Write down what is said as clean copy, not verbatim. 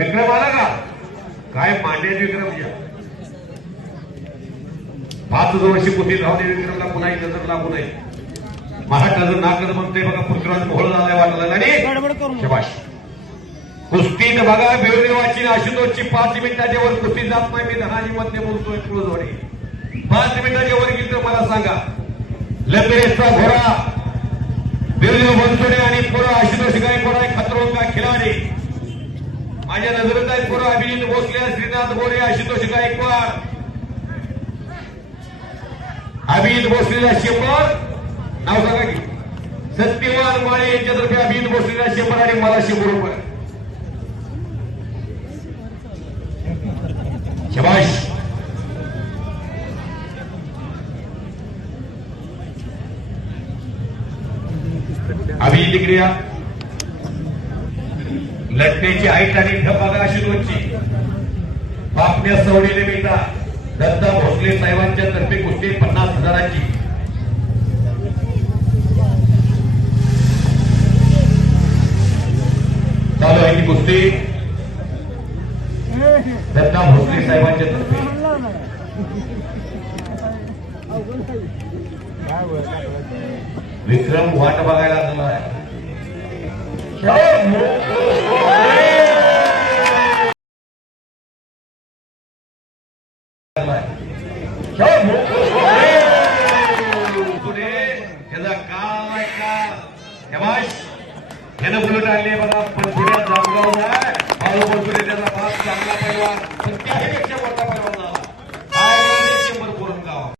विक्रम आला का काय मांडे विक्रम घ्या 5 वर्षी कुठे राहून विक्रमला पुन्हा नजर लागू नये महाराष्ट्राचं नाकच म्हणते बघा पृथ्वीराज मोहळ झालाय वाटलं आणि शबाश कुस्तीत बघा बिरदेवाची आशुतोषची 5 मिनिटाच्या वर कुस्ती जात नाही मी धनाजी मध्ये बोलतोय पुळजोडे 5 मिनिटाच्या वर गेली तर मला सांगा लंबेचा घोडा बिरदेव बनसोडे आणि पुरा आशुतोष गायकवाड खतरों का खिलाडी माझ्या नजरेत आहे पुरा अभिजित भोसले श्रीनाथ गोरे आशुतोष गायकवाड अभिजित भोसलेला शेपर नाव सांगा की सत्यवान माळे यांच्यातर्फे अभिजित भोसलेला शेपर आणि मला शेपर शबाश अभिजित क्रिया लढण्याची हाईट आणि धपाका आशुतोषची बापण्या सवडीने मिळतात दत्ता भोसले साहेबांच्या तर्फे कुस्ती 50,000ची चालू आहे ती कुस्ती दत्ता भोसले साहेबांच्या तर्फे विक्रम वाट बघायला आलेला आहे त्याचा काय का ह्यानं बुलेट आणले बघा पण पुण्यात जामगाव आहे बाळू बनसोडे त्याचा भाग चांगला पहिला पण त्यापेक्षा